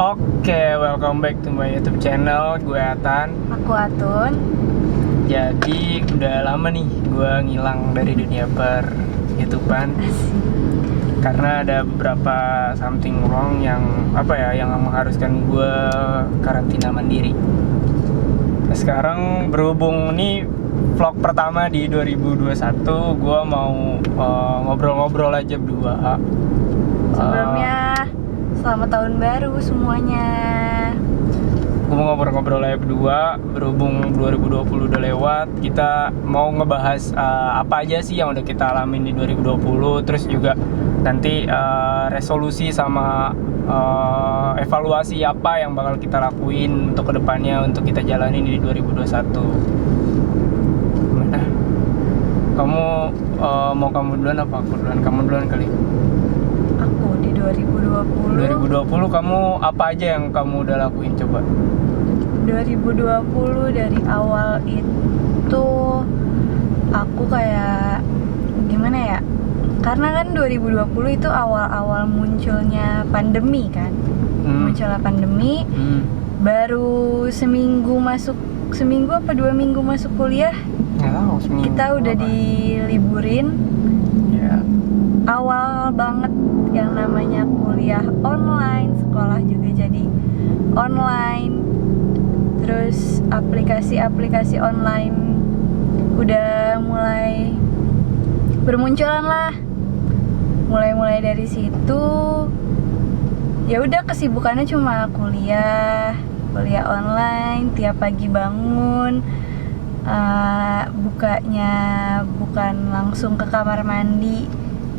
Oke, welcome back to my YouTube channel. Gue Atan. Aku Atun. Jadi udah lama nih gue ngilang dari dunia per YouTubean karena ada beberapa something wrong yang yang mengharuskan gue karantina mandiri. Nah, sekarang berhubung nih vlog pertama di 2021, gue mau ngobrol-ngobrol aja berdua. Sebelumnya selamat tahun baru semuanya. Gue mau ngobrol-ngobrol aja berdua. Berhubung 2020 udah lewat, kita mau ngebahas apa aja sih yang udah kita alamin di 2020. Terus juga nanti resolusi sama evaluasi apa yang bakal kita lakuin untuk kedepannya, untuk kita jalanin di 2021. Gimana? Kamu mau kamu duluan apa aku duluan? Kamu duluan kali. Aku di 2020 kamu apa aja yang kamu udah lakuin coba? 2020 dari awal itu aku kayak gimana ya? Karena kan 2020 itu awal-awal munculnya pandemi kan. Munculnya pandemi. Baru seminggu apa 2 minggu masuk kuliah. Nggak tahu, seminggu. Kita udah diliburin. Ya. Awal banget yang namanya kuliah online, sekolah juga jadi online. Terus aplikasi-aplikasi online udah mulai bermunculan lah. Mulai dari situ ya udah kesibukannya cuma kuliah online, tiap pagi bangun, bukanya bukan langsung ke kamar mandi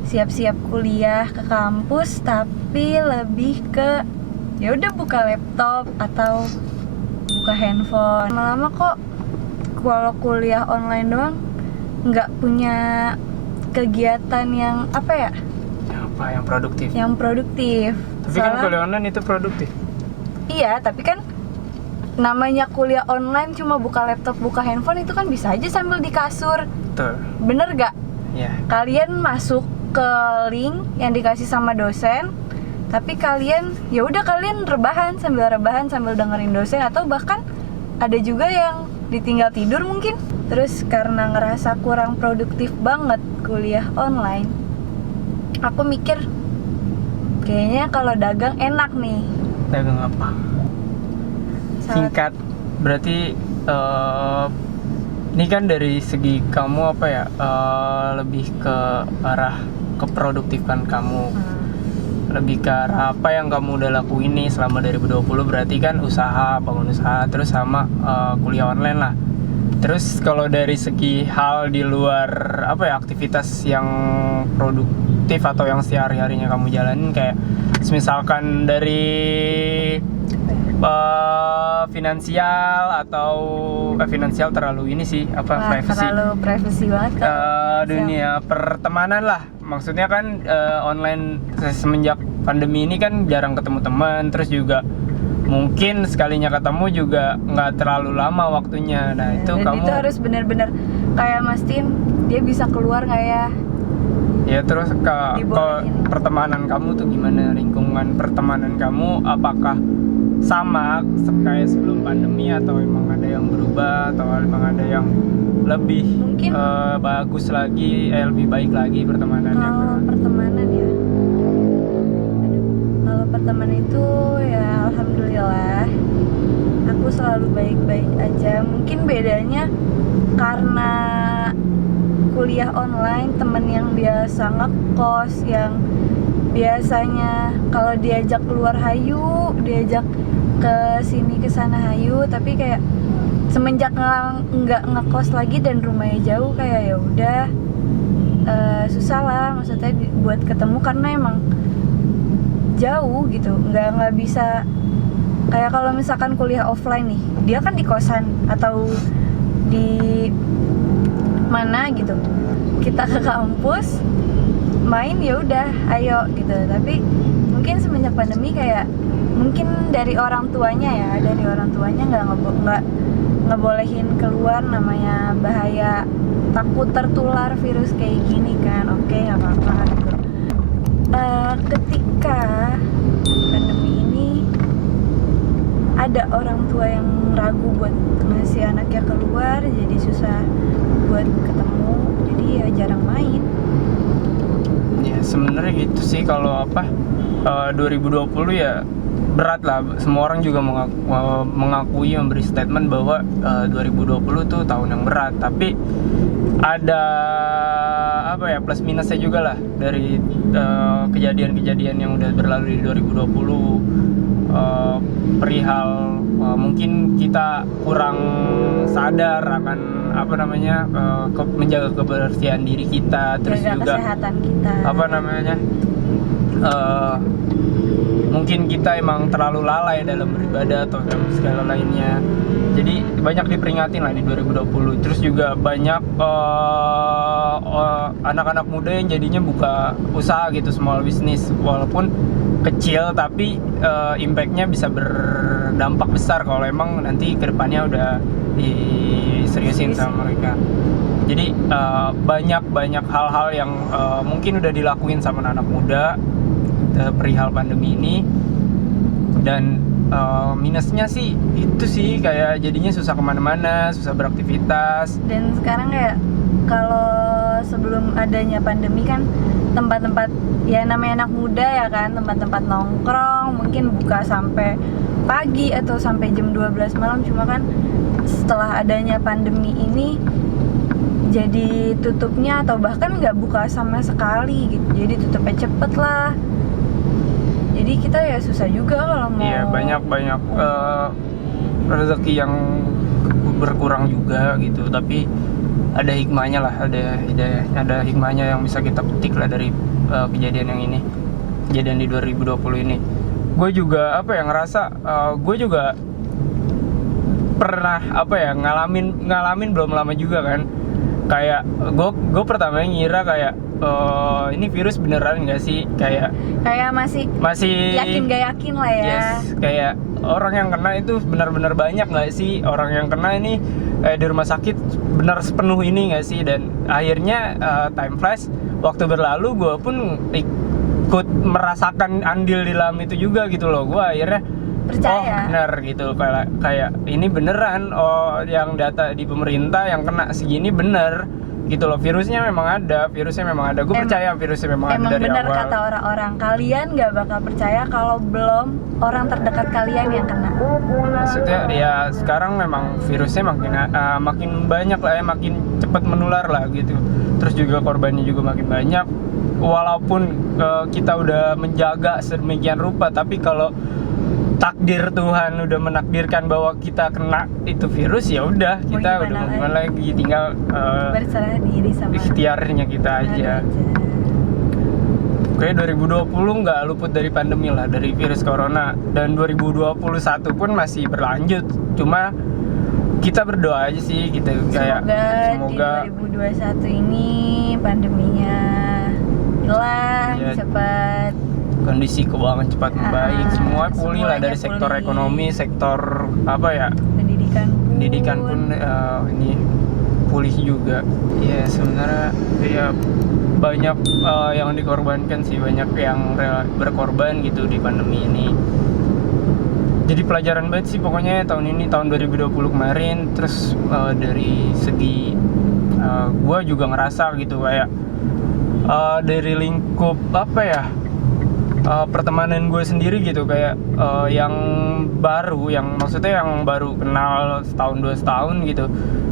siap-siap kuliah ke kampus, tapi lebih ke ya udah buka laptop atau buka handphone. Lama-lama kok kalau kuliah online doang nggak punya kegiatan yang yang produktif. Tapi kan kuliah online itu produktif. Iya, tapi kan namanya kuliah online cuma buka laptop, buka handphone itu kan bisa aja sambil di kasur. Betul. Bener gak? Iya. Kalian masuk ke link yang dikasih sama dosen, tapi kalian rebahan sambil dengerin dosen, atau bahkan ada juga yang ditinggal tidur mungkin. Terus karena ngerasa kurang produktif banget kuliah online, aku mikir kayaknya kalau dagang enak nih. Dagang apa? Singkat, berarti ini kan dari segi kamu lebih ke arah keproduktifan kamu. Lebih ke arah apa yang kamu udah lakuin nih selama 2020, berarti kan bangun usaha, terus sama kuliah online lah. Terus kalau dari segi hal di luar aktivitas yang produktif atau yang sehari-harinya kamu jalanin, kayak misalkan dari finansial atau finansial terlalu ini sih privacy. Terlalu privacy banget kan. Dunia pertemanan lah. Maksudnya kan online semenjak pandemi ini kan jarang ketemu teman, terus juga mungkin sekalinya ketemu juga nggak terlalu lama waktunya. Nah itu dan kamu itu harus benar-benar kayak mastiin dia bisa keluar nggak ya. Ya terus ke pertemanan kamu tuh gimana? Lingkungan pertemanan kamu apakah sama kayak sebelum pandemi, atau emang ada yang berubah, atau emang ada yang lebih mungkin bagus lagi, lebih baik lagi pertemanannya? Kalau pertemanan itu ya alhamdulillah aku selalu baik-baik aja. Mungkin bedanya karena kuliah online, temen yang biasa ngekos, yang biasanya kalau diajak keluar hayu, diajak ke sini ke sana hayu, tapi kayak semenjak nggak ngekos lagi dan rumahnya jauh, kayak ya udah susah lah maksudnya buat ketemu karena emang jauh gitu, nggak bisa kayak kalau misalkan kuliah offline nih, dia kan di kosan atau di mana gitu, kita ke kampus main ya udah ayo gitu. Tapi mungkin semenjak pandemi kayak mungkin dari orang tuanya nggak ngebolehin keluar, namanya bahaya, takut tertular virus kayak gini kan. Oke, nggak apa-apa gitu. Ketika pandemi ini ada orang tua yang ragu buat ngasih anaknya keluar, jadi susah buat ketemu, jadi ya jarang main. Ya sebenarnya gitu sih kalau 2020 ya berat lah. Semua orang juga mengakui, memberi statement bahwa 2020 tuh tahun yang berat. Tapi ada plus minusnya juga lah dari kejadian-kejadian yang udah berlalu di 2020. Perihal mungkin kita kurang sadar akan menjaga kebersihan diri kita, terus Jaga juga kesehatan kita. Mungkin kita emang terlalu lalai dalam beribadah atau dalam segala lainnya. Jadi banyak diperingatin lah di 2020. Terus juga banyak anak-anak muda yang jadinya buka usaha gitu, small business, walaupun kecil tapi impact-nya bisa berdampak besar kalau emang nanti kedepannya udah diseriusin sama mereka. Jadi banyak hal-hal yang mungkin udah dilakuin sama anak muda perihal pandemi ini. Dan minusnya sih itu sih kayak jadinya susah kemana-mana, susah beraktivitas. Dan sekarang kayak kalau sebelum adanya pandemi kan tempat-tempat ya namanya anak muda ya kan, tempat-tempat nongkrong mungkin buka sampai pagi atau sampai jam 12 malam. Cuma kan setelah adanya pandemi ini jadi tutupnya atau bahkan nggak buka sama sekali gitu, jadi tutupnya cepet lah. Jadi kita ya susah juga kalau mau. Iya, banyak rezeki yang berkurang juga gitu, tapi ada hikmahnya lah, ada hikmahnya yang bisa kita petik lah dari kejadian yang ini, kejadian di 2020 ini. Gue juga ngerasa gue juga pernah ngalamin belum lama juga kan, kayak gue pertama ngira kayak ini virus beneran nggak sih, kayak masih yakin gak yakin lah ya. Yes, kayak orang yang kena itu benar-benar banyak nggak sih, orang yang kena ini di rumah sakit benar sepenuh ini nggak sih. Dan akhirnya time flash, waktu berlalu gue pun ikut merasakan andil di dalam itu juga gitu loh. Gue akhirnya percaya. Bener gitu, kayak ini beneran, yang data di pemerintah yang kena segini bener gitu loh. Virusnya memang ada. Gue percaya virusnya memang ada dari awal. Emang bener kata orang-orang, kalian gak bakal percaya kalau belum orang terdekat kalian yang kena. Maksudnya ya sekarang memang virusnya makin banyak lah ya, makin cepat menular lah gitu. Terus juga korbannya juga makin banyak. Walaupun kita udah menjaga sedemikian rupa, tapi kalau takdir Tuhan udah menakdirkan bahwa kita kena itu virus, ya udah kita udah mau gimana lagi, tinggal berserah diri sama ikhtiarnya kita aja. Oke, 2020 nggak luput dari pandemi lah, dari virus corona, dan 2021 pun masih berlanjut. Cuma kita berdoa aja sih, kita semoga di 2021 ini pandeminya hilang, cepat, kondisi keuangan cepat membaik, semua pulih lah, dari sektor ekonomi, sektor pendidikan pun ini pulih juga. Ya sebenarnya ya banyak yang dikorbankan sih, banyak yang berkorban gitu di pandemi ini. Jadi pelajaran banget sih pokoknya tahun ini, tahun 2020 kemarin. Terus dari segi gue juga ngerasa gitu kayak dari lingkup pertemanan gue sendiri gitu, kayak yang maksudnya yang baru kenal setahun 2 tahun gitu,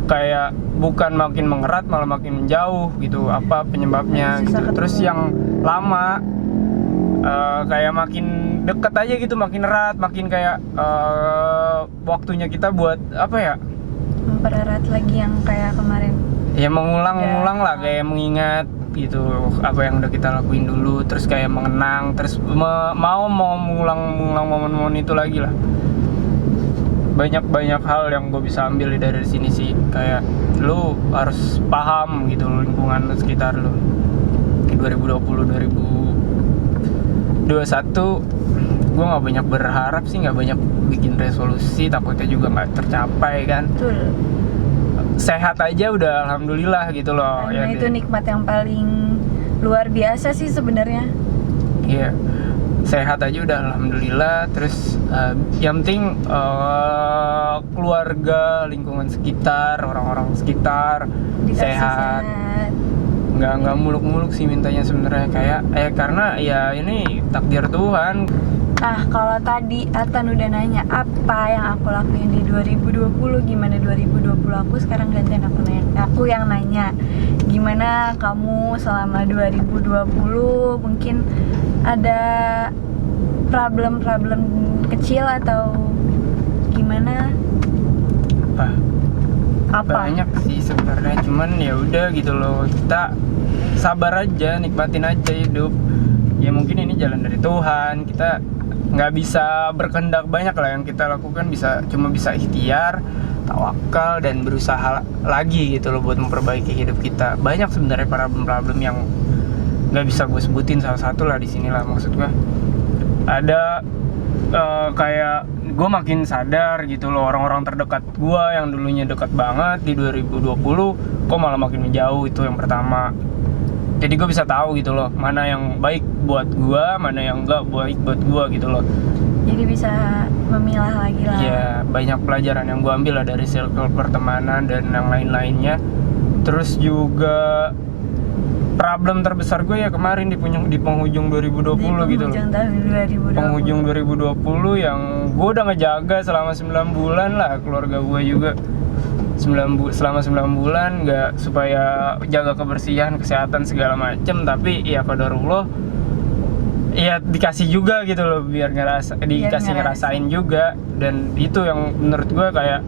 kayak bukan makin mengerat malah makin menjauh gitu. Apa penyebabnya gitu. Terus yang lama kayak makin deket aja gitu, makin erat, makin kayak waktunya kita buat mempererat lagi yang kayak kemarin ya, mengulang lah, kayak mengingat gitu apa yang udah kita lakuin dulu, terus kayak mengenang, terus mau mengulang momen-momen itu lagi lah. Banyak hal yang gue bisa ambil dari sini sih, kayak lu harus paham gitu lingkungan sekitar lu. 2020 2021 gue nggak banyak berharap sih, nggak banyak bikin resolusi, takutnya juga nggak tercapai kan. Betul. Sehat aja udah alhamdulillah gitu loh. Itu nikmat yang paling luar biasa sih sebenarnya. Iya. sehat aja udah alhamdulillah. Terus yang penting keluarga, lingkungan sekitar, orang-orang sekitar Dikasih sehat. Nggak muluk-muluk sih mintanya sebenarnya, kayak karena ya ini takdir Tuhan. Nah, kalau tadi Atan udah nanya apa yang aku lakuin di 2020, gimana 2020 aku, sekarang gantian aku yang nanya. Gimana kamu selama 2020? Mungkin ada problem-problem kecil atau gimana? Apa? Banyak sih sebenarnya, cuman ya udah gitu loh, kita sabar aja, nikmatin aja hidup. Ya mungkin ini jalan dari Tuhan, kita nggak bisa berkehendak banyak lah. Yang kita lakukan cuma bisa ikhtiar, tawakal, dan berusaha lagi gitu loh buat memperbaiki hidup kita. Banyak sebenarnya problem yang nggak bisa gue sebutin, salah satu lah di sini lah, maksud gue ada kayak gue makin sadar gitu loh, orang-orang terdekat gue yang dulunya dekat banget di 2020 kok malah makin menjauh. Itu yang pertama. Jadi gue bisa tahu gitu loh, mana yang baik buat gue, mana yang enggak baik buat gue gitu loh. Jadi bisa memilah lagi lah. Iya, banyak pelajaran yang gue ambil lah dari circle pertemanan dan yang lain-lainnya. Terus juga problem terbesar gue ya kemarin di penghujung 2020 gitu loh. Di penghujung tahun 2020. Penghujung 2020 yang gue udah ngejaga selama 9 bulan lah, keluarga gue juga. Selama 9 bulan nggak, supaya jaga kebersihan, kesehatan segala macem, tapi ya qadarullah ya dikasih juga gitu loh, biar ngerasain juga. Dan itu yang menurut gue kayak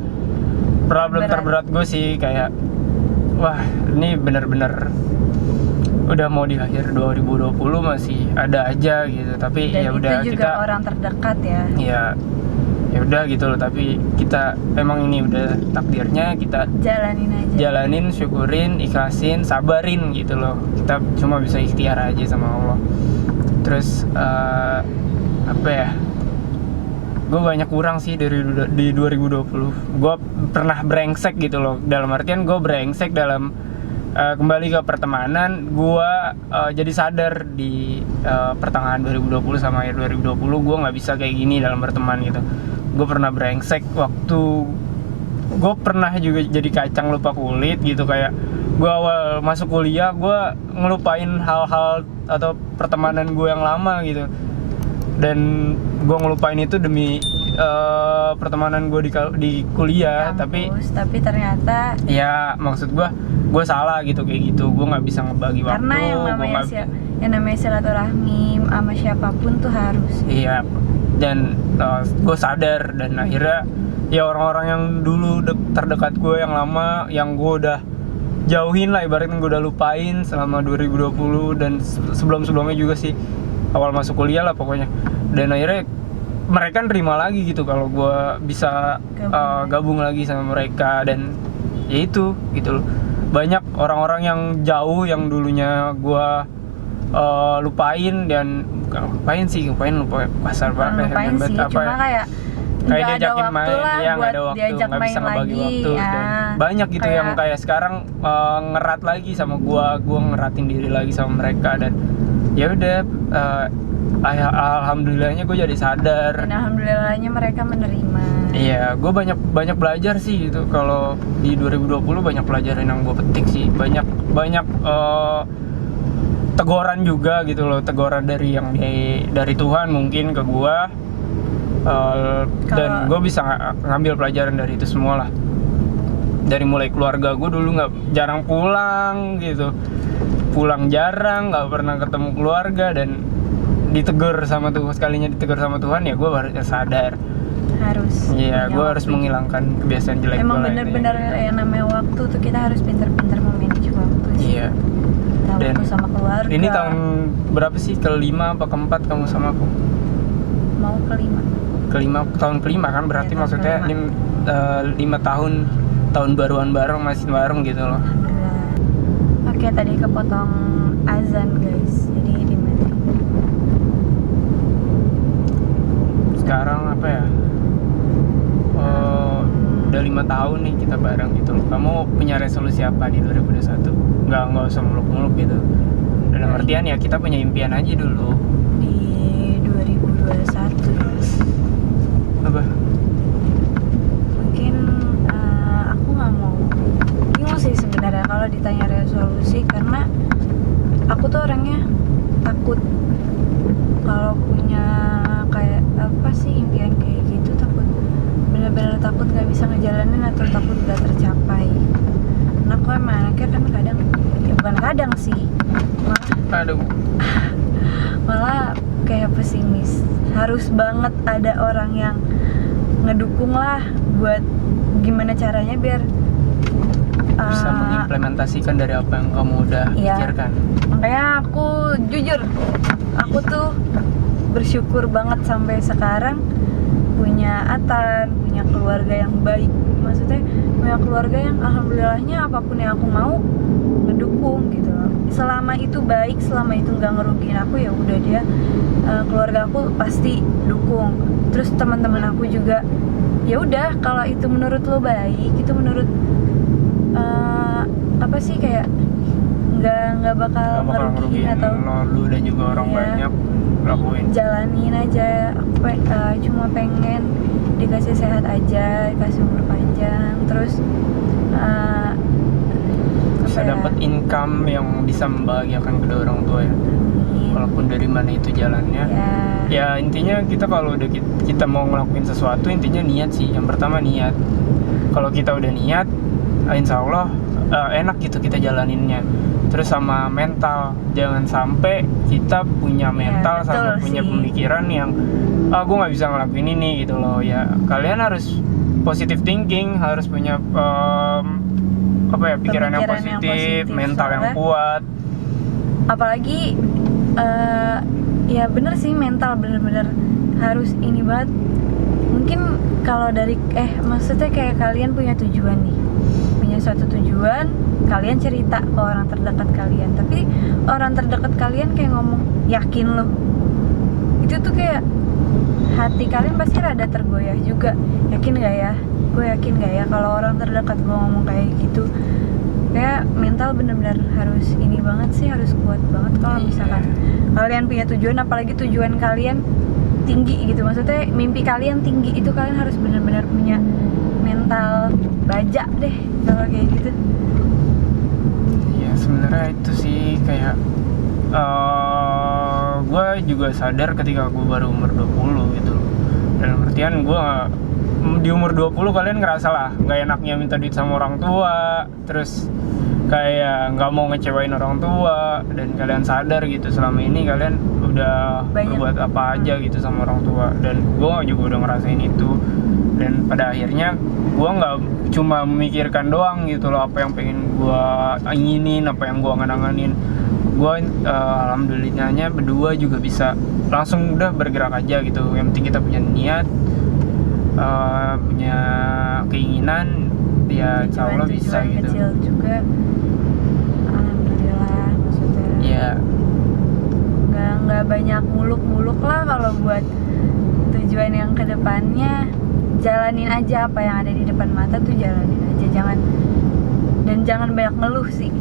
problem terberat gue sih, kayak wah ini bener-bener udah mau di akhir 2020 masih ada aja gitu. Tapi dan ya udah, itu juga kita orang terdekat ya udah gitu loh. Tapi kita emang ini udah takdirnya, kita jalanin, syukurin, ikhlasin, sabarin gitu loh. Kita cuma bisa ikhtiar aja sama Allah. Terus apa ya, gue banyak kurang sih di 2020. Gue pernah brengsek gitu loh, dalam artian gue brengsek dalam kembali ke pertemanan. Gue jadi sadar di pertengahan 2020 sama akhir 2020 gue nggak bisa kayak gini dalam berteman gitu. Gue pernah brengsek waktu gue pernah juga jadi kacang lupa kulit gitu. Kayak gue awal masuk kuliah, gue ngelupain hal-hal atau pertemanan gue yang lama gitu, dan gue ngelupain itu demi pertemanan gue di kuliah. Kampus, tapi ternyata ya maksud gue salah gitu, kayak gitu. Gue nggak bisa ngebagi waktu. Karena yang namanya silaturahmi sama siapapun tuh harus. Iya, dan gue sadar, dan akhirnya ya orang-orang yang dulu terdekat gue yang lama, yang gue udah jauhin lah, ibaratnya gue udah lupain selama 2020 dan sebelum-sebelumnya juga sih, awal masuk kuliah lah pokoknya. Dan akhirnya mereka nerima lagi gitu kalau gue bisa gabung lagi sama mereka. Dan ya itu gitu loh, banyak orang-orang yang jauh yang dulunya gue lupain, dan bukan lupain lupa pasar banget lupain sih, cuma kayak diajakin main, ya nggak ada waktu, diajak nggak bisa ngebagi lagi, waktu ya. Dan banyak gitu yang kayak sekarang ngerat lagi sama gue ngeratin diri lagi sama mereka. Dan ya udah, alhamdulillahnya gue jadi sadar, dan alhamdulillahnya mereka menerima. Iya, gue banyak belajar sih gitu. Kalau di 2020 banyak pelajaran yang gue petik sih, banyak teguran juga gitu loh, teguran dari Tuhan mungkin ke gue. Dan gue bisa ngambil pelajaran dari itu semua lah. Dari mulai keluarga gue dulu jarang pulang gitu, pulang jarang, nggak pernah ketemu keluarga, dan sekalinya ditegur sama Tuhan, ya gue baru sadar harus. Iya, gue harus menghilangkan kebiasaan jelek gue. Emang bener-bener yang namanya waktu tuh kita harus pintar-pintar memanage waktu sih. Iya. Dan waktu sama keluarga. Ini tahun berapa sih? Kelima apa keempat kamu sama aku? Mau Tahun kelima kan, berarti ya, maksudnya 5 tahun baruan bareng, masih bareng gitu loh. Oke, tadi kepotong azan guys, jadi di mana? Sekarang apa ya? Udah 5 tahun nih kita bareng gitu loh. Kamu punya resolusi apa di 2021? Nggak usah muluk-muluk gitu. Dalam artian ya kita punya impian aja dulu. Di 2021 ya. Apa? Mungkin aku nggak mau, bingung sih sebenarnya kalau ditanya resolusi, karena aku tuh orangnya takut kalau punya kayak apa sih impian kayak gitu, takut bener-bener takut nggak bisa ngejalanin atau takut nggak tercapai. Karena aku emang anaknya kan kadang, ya bukan kadang sih, Aduh. malah kayak pesimis. Harus banget ada orang yang ngedukung lah buat gimana caranya biar Bisa mengimplementasikan dari apa yang kamu udah Iya. pikirkan. makanya aku jujur, aku tuh bersyukur banget sampai sekarang punya Atan, punya keluarga yang baik. Maksudnya punya keluarga yang alhamdulillahnya apapun yang aku mau ngedukung gitu loh. Selama itu baik, selama itu nggak ngerugiin aku, ya udah dia, keluarga aku pasti dukung. Terus teman-teman aku juga, ya udah kalau itu menurut lo baik, itu menurut apa sih, kayak nggak bakal Gak bakal ngerugiin ngerugiin atau lu dan juga orang Iya. banyak lakuin. jalanin aja. Aku cuma pengen dikasih sehat aja, dikasih umur panjang, terus Bisa dapat income yang bisa membahagiakan kedua orang tua ya. Walaupun dari mana itu jalannya. ya Ya intinya kita kalau udah kita mau ngelakuin sesuatu, intinya niat sih. Yang pertama niat. Kalau kita udah niat, insya Allah enak gitu kita jalaninnya. Terus sama mental, jangan sampai kita punya mental betul sama punya sih. pemikiran yang gue nggak bisa ngelakuin ini gitu loh. Ya kalian harus positive thinking, harus punya apa ya, pikiran yang Pemikiran yang positif, positif, mental yang soalnya kuat. apalagi ya bener sih, mental bener-bener harus ini banget. Mungkin kalau dari maksudnya kayak kalian punya tujuan nih, punya suatu tujuan, kalian cerita ke orang terdekat kalian, tapi orang terdekat kalian kayak ngomong yakin lo, itu tuh kayak hati kalian pasti rada tergoyah juga. Yakin gak ya, gue yakin gak ya kalau orang terdekat gue ngomong kayak gitu. Kayak mental bener-bener harus ini banget sih, harus kuat banget kalau misalkan kalian punya tujuan, apalagi tujuan kalian tinggi gitu, maksudnya mimpi kalian tinggi, itu kalian harus bener-bener punya mental baja deh kalau kayak gitu. Ya sebenarnya itu sih kayak gue juga sadar ketika gue baru umur 20 gitu loh. Dalam artian gue di umur 20 kalian ngerasa lah nggak enaknya minta duit sama orang tua, terus kayak nggak mau ngecewain orang tua, dan kalian sadar gitu selama ini kalian udah Banyak. berbuat apa aja gitu sama orang tua, dan gue juga udah ngerasain itu. Dan pada akhirnya gue nggak cuma memikirkan doang gitu loh apa yang pengen gue inginin, apa yang gue ngangen-ngangenin. Gue alhamdulillahnya berdua juga bisa langsung udah bergerak aja gitu. Yang penting kita punya niat, punya keinginan, ya insya Allah bisa Tujuan gitu. kecil juga alhamdulillah, maksudnya Ya nggak banyak muluk-muluk lah kalau buat tujuan yang kedepannya. Jalanin aja apa yang ada di depan mata tuh, jalanin aja, jangan banyak ngeluh sih,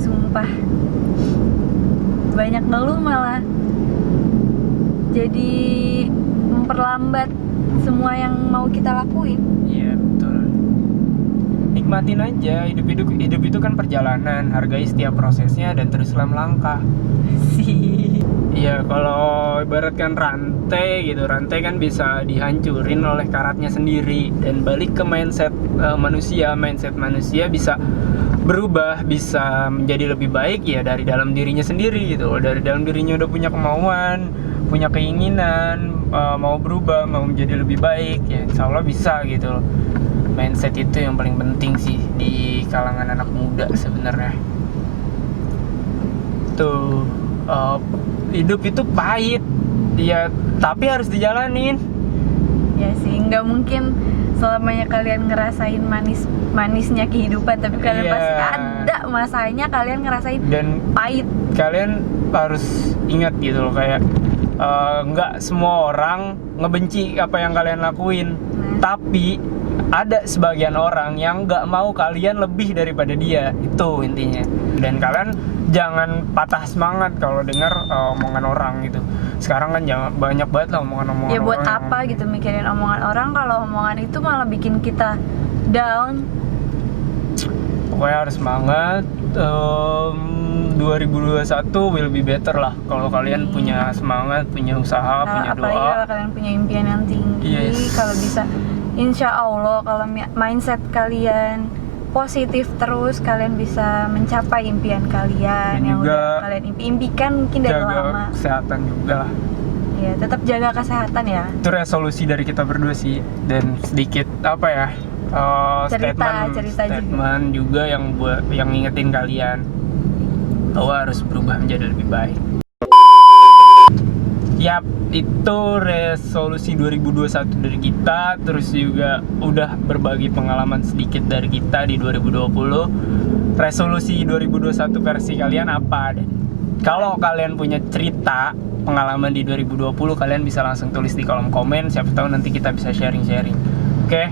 sumpah. Banyak ngeluh malah jadi memperlambat semua yang mau kita lakuin. iya betul. Nikmatin aja, hidup itu kan perjalanan, hargai setiap prosesnya dan teruslah melangkah. Sih. Iya, kalau ibaratkan rantai gitu, rantai kan bisa dihancurin oleh karatnya sendiri, dan balik ke mindset manusia bisa berubah, bisa menjadi lebih baik ya dari dalam dirinya sendiri gitu. Dari dalam dirinya udah punya kemauan, punya keinginan, mau berubah, mau menjadi lebih baik, ya insya Allah bisa gitu loh. Mindset itu yang paling penting sih di kalangan anak muda sebenarnya. Tuh, hidup itu pahit, ya tapi harus dijalanin. Ya sih, nggak mungkin selamanya kalian ngerasain manisnya kehidupan, tapi kalian Iya. pasti ada masanya kalian ngerasain Dan pahit. kalian harus ingat gitu loh, kayak nggak semua orang ngebenci apa yang kalian lakuin, tapi ada sebagian orang yang nggak mau kalian lebih daripada dia, itu intinya. Dan kalian jangan patah semangat kalau dengar omongan orang gitu. sekarang kan jangan banyak banget lah omongan-omongan Ya buat orang apa gitu mikirin omongan orang kalau omongan itu malah bikin kita down. Pokoknya harus semangat. 2021 will be better lah kalau kalian punya semangat, punya usaha, punya Apalagi doa. kalau kalian punya impian yang tinggi, Yes. kalau bisa, insya Allah kalau mindset kalian positif terus, kalian bisa mencapai impian kalian Dan yang juga udah kalian impikan mungkin dari lama. Jaga kesehatan juga lah. Ya, tetap jaga kesehatan ya. Itu resolusi dari kita berdua sih. Dan sedikit apa ya, Cerita statement juga yang buat yang ngingetin kalian bahwa harus berubah menjadi lebih baik. Yap, itu resolusi 2021 dari kita. Terus juga udah berbagi pengalaman sedikit dari kita di 2020. Resolusi 2021 versi kalian apa? Dan kalau kalian punya cerita pengalaman di 2020, kalian bisa langsung tulis di kolom komen. Siapa tahu nanti kita bisa sharing-sharing. Oke?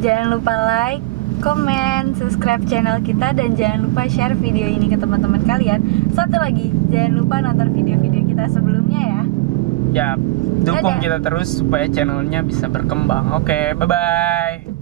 Jangan lupa like, komen, subscribe channel kita, dan jangan lupa share video ini ke teman-teman kalian. Satu lagi, jangan lupa nonton video-video kita sebelumnya ya. Ya, dukung Dadah. kita terus supaya channelnya bisa berkembang. Oke, bye-bye.